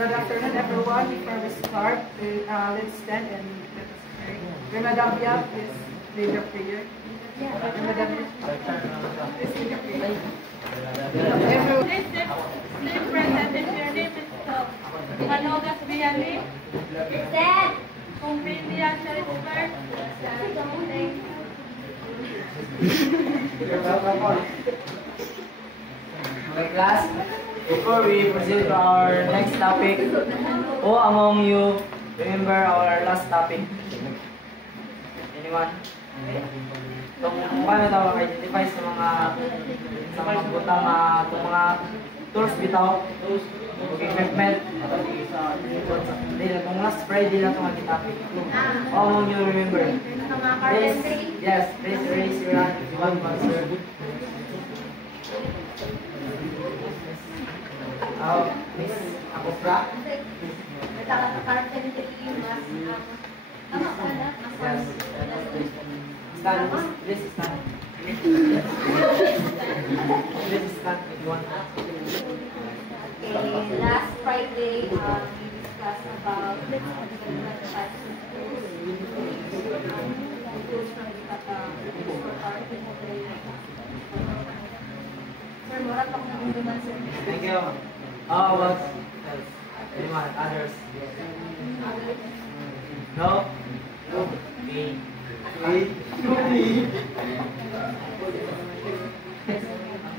Good afternoon, everyone. Before we start, let's stand and let us pray. Madam Pia, please lead the prayer. Madam Pia, please lead the prayer. Please present if your name is Manogas Biali. Stand. Kumpilia Charisburg. Okay, class, before we proceed to our next topic, who among you remember our last topic? Anyone? So, paano daw mag-identify sa mga butang mga tools bitaw, equipment, kung last Friday na itong topic. Who among you remember? Yes, please raise your hand if you want to answer. Miss Akopra? Yes. Stand, please stand. Please stand if you want. Okay, last Friday, we discussed about tools from Thank you. What else? Anyone? Others? No? Okay.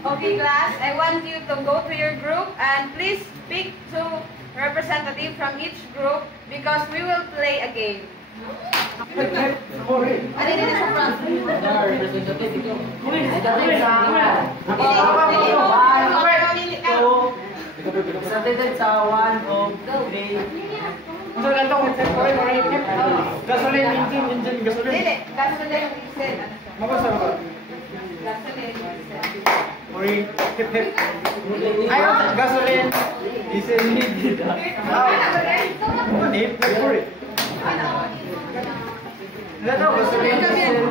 Okay, class, I want you to go to your group and please pick two representatives from each group because we will play a game. Represented sa 1, 2, 3. So, ganito, gasoline, engine, gasoline. Dili, gasoline, diesel. Mabasa ba? Gasoline, diesel. Ori, hip. Ayun, gasoline, diesel, hip. Ori. Ganito, gasoline, diesel.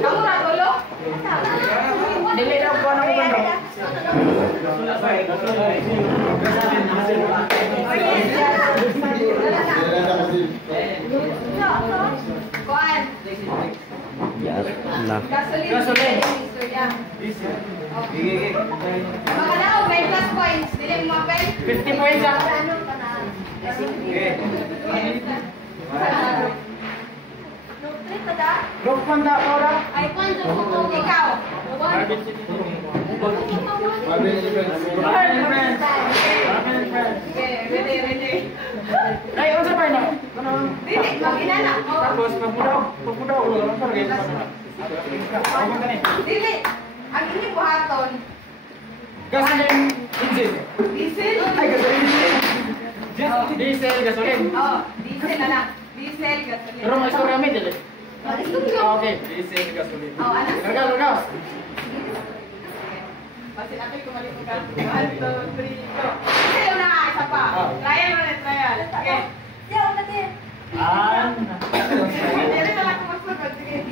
Kamu na tulo? Dili na po na ko ano. Kuan. Gasoline. Diesel. Okay. Mga na, may plus points. Dili mo mapel. 50 points ah. Okay. Group panda ko na. Ikaw. Okay, ready. Ay, unsa pa na? Dili, mag-inana. Tapos pagbudaw. Dili. Ang ini buhaton. Gasoline, engine. Diesel. Ay, gasoline, diesel, gasoline. Oh, diesel na lang. Diesel, gasoline. Pero may istorya may dili. Okay, diesel, gasoline. Oh, ano? Larga. Pati natin kumalik ka. 1, 2, 3, go. Diesel na nga, isa pa. Trial ulit, trial. Okay. Ready na lang kung masunod. Sige.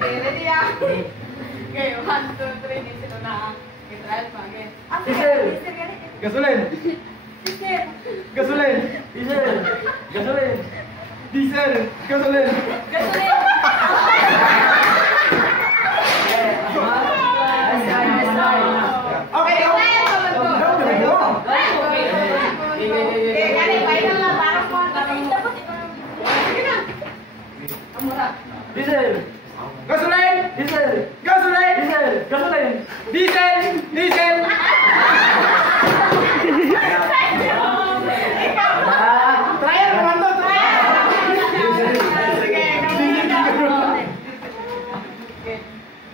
Okay, ready ah. Okay, 1, 2, 3, diesel na. Okay, trial pa. Okay. Diesel. Gasoline. Diesel. Gasoline. Diesel. Gasoline. Diesel. Gasoline. Gasoline. Okay, Trial pa man to. Okay, kani, final na. Parang mo. Sige na. Amura. Diesel. Gasoline. Diesel. Gasoline. Diesel. Gasoline. Diesel. Diesel. Trial naman to.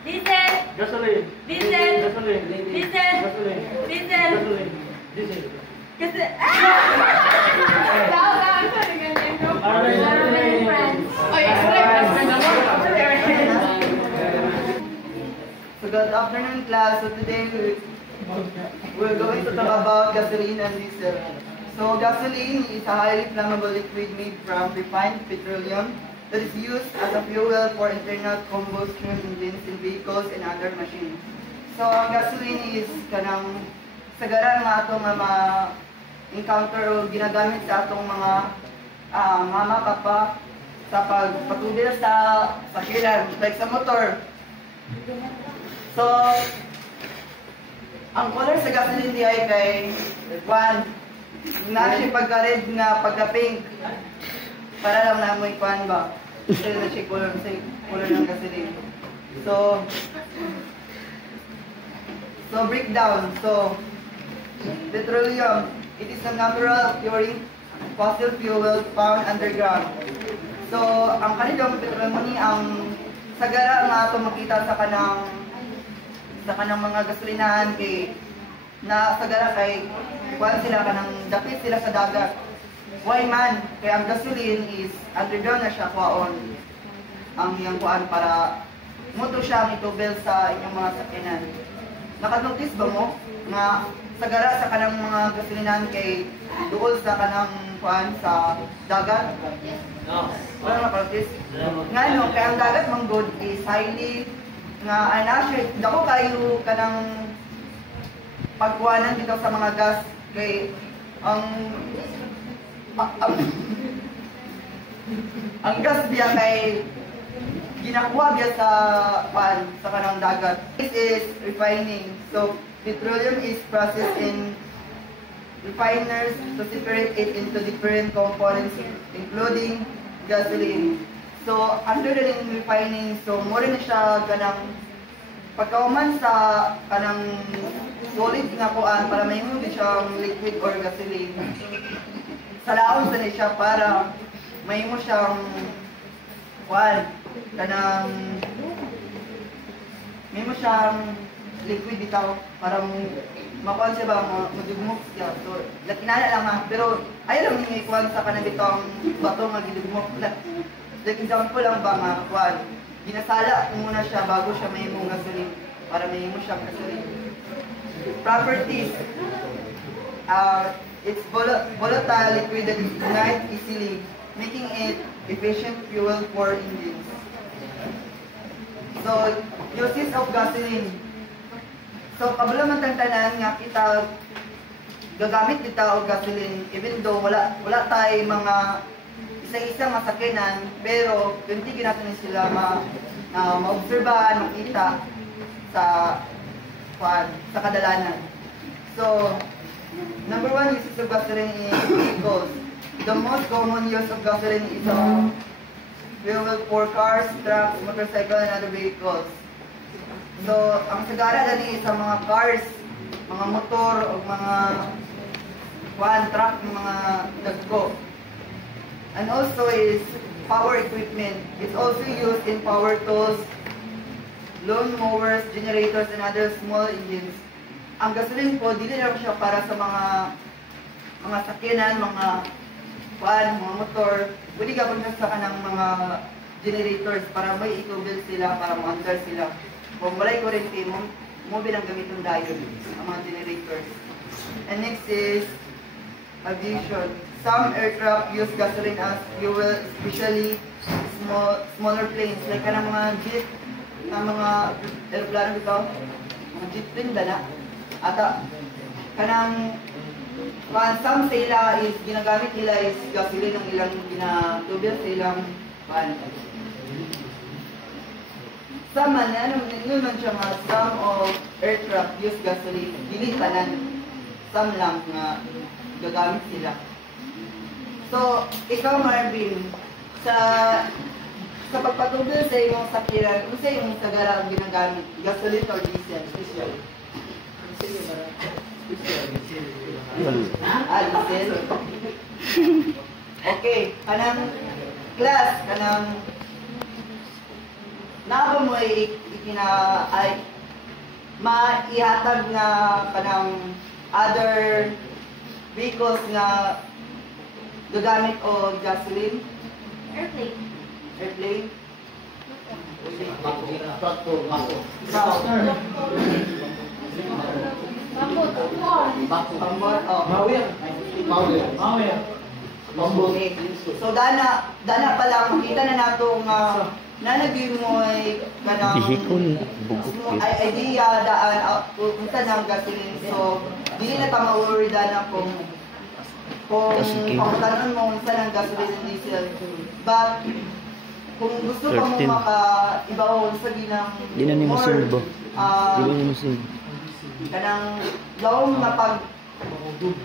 Diesel. Gasoline. Diesel. Gasoline. Diesel. Gasoline. Diesel. Gasoline. Diesel. Kasi, Tao. Sorry, ganyan ko. Oy, So good afternoon class. So today we're going to talk about gasoline and diesel. So gasoline is a highly flammable liquid made from refined petroleum that is used as a fuel for internal combustion engines in vehicles and other machines. So ang gasoline is kanang sagara nga atong ma-encounter o ginagamit sa atong mga mama, papa sa pagpatubil sa sakyanan, like sa motor. So, ang color sa gasoline di ay kay one, na siya pagka-red nga pagka-pink. Para lang na mo ikuan ba? Kasi na siya color ng gasoline. So breakdown. So, petroleum, it is a natural curing fossil fuel found underground. So, ang kanidong petroleum ni ang sagara nga ito makita sa kanang mga gasolinahan kay na sagara kay kuan sila kanang dapit sila sa dagat. Why man? Kaya ang gasoline is underground na siya kuwaon ang iyang kuan para moto siya ang itubel sa inyong mga sakyanan. Nakanotice ba mo nga sagara sa kanang mga gasolinahan kay duol sa kanang kuan sa dagat? No. Wala nakanotice? Nga no, kaya ang dagat manggod is highly nga anasya, dako kayo kanang pagkuhanan dito sa mga gas kay ang gas biya kay ginakuha biya sa kanang dagat. This is refining. So petroleum is processed in refiners to separate it into different components including gasoline. So under the refining, so more na siya ganang pagkauman sa kanang solid nga kuan para mahimo siyang liquid or gasoline. Salaon sa ni siya para mahimo siyang kuan kanang mahimo siyang liquid bitaw para makuan siya ba magdugmok siya. So lakinana lang ha, pero ayaw lang ni kuan sa kanang bitong bato nga gidugmok. Like example lang ba nga kuan ginasala muna siya bago siya mahimong gasoline para mahimo siyang gasoline. Properties. It's volatile liquid that ignites easily, making it efficient fuel for engines. So, uses of gasoline. So, kabalo man tanan nga kita gagamit kita og gasoline even though wala tay mga isa-isa masakyanan, pero kunti natin sila maobserbahan, makita sa kadalanan. So, number one uses of gasoline is vehicles. The most common use of gasoline is fuel for cars, trucks, motorcycle, and other vehicles. So, ang sagara dali sa mga cars, mga motor, o mga truck, mga dagko. And also is power equipment. It's also used in power tools, lawn mowers, generators, and other small engines. Ang gasoline po, dili lang siya para sa mga sakyanan, mga motor. Pwede gabon siya sa kanang mga generators para may itubil sila, para ma-under sila. Kung walay kurente mo bilang gamitin diode, ang mga generators. And next is aviation. Some aircraft use gasoline as fuel, especially smaller planes, like kanang mga jet, mga aeroplano dito, mga jet plane dala. Ata, kanang some sila is ginagamit nila is gasoline ang ilang ginatubil sa ilang some man, nun siya nga, some of aircraft use gasoline, dili tanan, some lang nga gagamit sila. So, ikaw Marvin, sa pagpatubil sa iyong sakyanan, kung sa iyong sagara ang ginagamit, gasoline or diesel? Diesel. Diesel. Okay, kanang class, kanang naba mo maihatag na kanang other vehicles na gagamit o gasoline? Airplane. Airplane? Pambot. Okay. So dana pa lang makita na nato nga nanagin mo ay kanang idea daan unsa nang gasoline. So Dili na ta maurida na kung pangutanon mo unsa ng gasoline and diesel. But kung gusto pa mo maka-ibaw sa ginang Di na ni masulbo. Di na ni masulbo. Kanang lawom na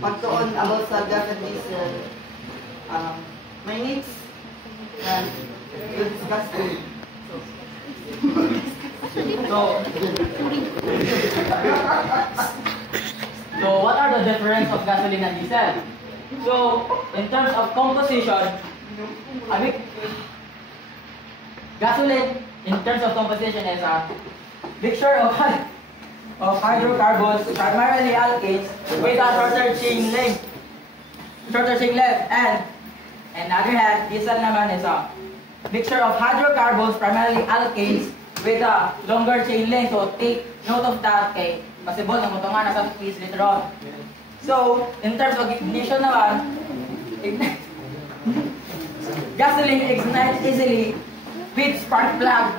pagtuon about sa gas and diesel, may needs and we'll discuss it. So what are the difference of gasoline and diesel? So in terms of composition, gasoline in terms of composition is a mixture of hydrocarbons, primarily alkanes, with a shorter chain length. And on the other hand, diesel naman is a mixture of hydrocarbons, primarily alkanes, with a longer chain length. So take note of that, okay? Possible na mutungan na sa quiz later on. So in terms of ignition naman, gasoline ignites easily with spark plug.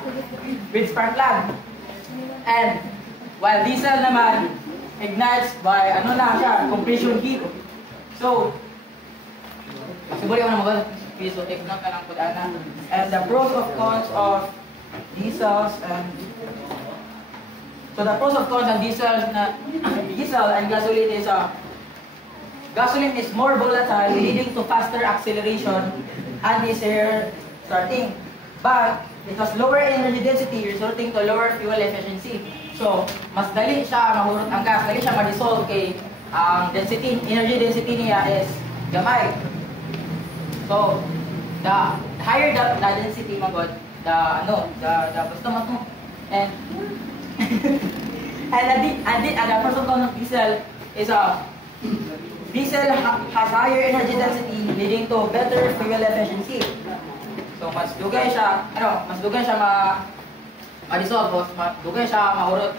And while diesel naman ignites by compression heat. So possible yung mga so take note ka lang po dana. And the pros of cons of diesels and diesel and gasoline is gasoline is more volatile, leading to faster acceleration and easier starting. But it has lower energy density, resulting to lower fuel efficiency. So mas dali siya mahurot ang gas, dali siya ma-dissolve kay ang energy density niya is gamay. So the higher the density magod, the basta mo and the first of of diesel is diesel has higher energy density, leading to better fuel efficiency. So mas dugay siya ma-dissolve, mas dugay siya mahurot.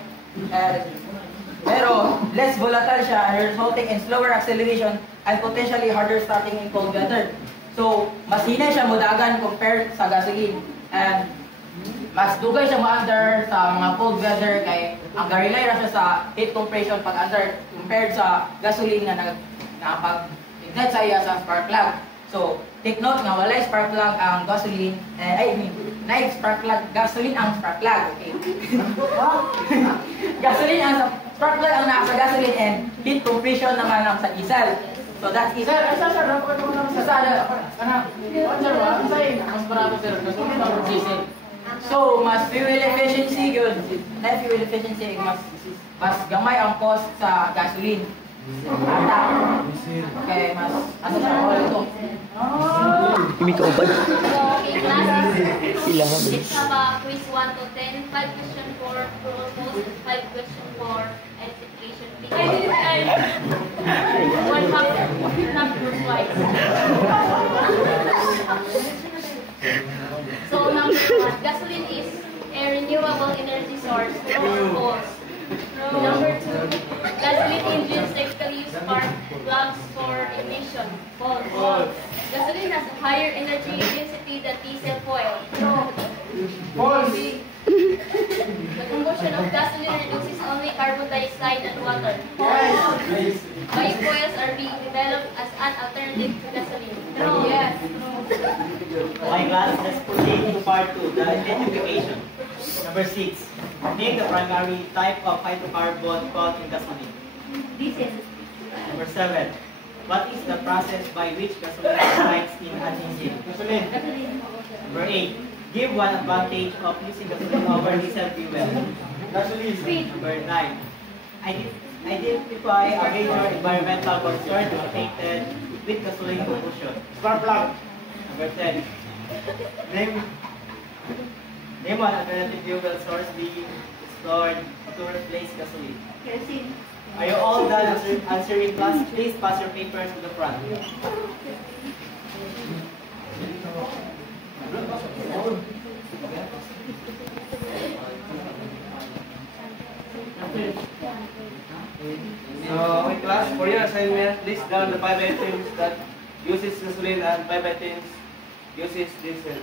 Pero less volatile siya, resulting in slower acceleration and potentially harder starting in cold weather. So mas hinay siya mudagan compared sa gasoline, and mas dugay siya mo-under sa mga cold weather kay ang ga-rely ra siya sa heat compression pag under compared sa gasoline na nakapag-ignite sa iya sa spark plug. So take note nga walay spark plug ang gasoline, spark plug gasoline ang spark plug, okay? Gasoline ang spark plug ang nasa gasoline, and heat compression naman ang sa diesel. So that's it. Sir, so mas fuel efficiency good. Net fuel efficiency mas gamay ang cost sa gasoline. Okay, mas siya ito. Hindi ka ubad. Okay, class. Ilang ha ba? Let's have a quiz 1 to 10. 5 question for purpose, 5 question for edification. One half wise. So number 1, gasoline is a renewable energy source. True or false? Number 2, gasoline engines typically use spark plugs for ignition. False. Gasoline has a higher energy density than diesel fuel. False. The combustion of gasoline reduces only carbon dioxide and water. False. Biofuels are being developed as an alternative to gasoline. True. Yes. Okay, class, let's proceed to part 2, the identification. Number 6. Name the primary type of hydrocarbon found in gasoline. Diesel. Number 7. What is the process by which gasoline ignites in an engine? Gasoline. Number 8. Give one advantage of using gasoline over diesel fuel. Gasoline. Speed. Number 9. Identify a major environmental concern related with gasoline combustion. Spark plug. Number 10. Name one alternative fuel source being explored to replace gasoline. Kerosene. Are you all done answering, class? Please pass your papers to the front. So, okay, class, for your assignment, list down the 5 items that uses gasoline and 5 items uses diesel.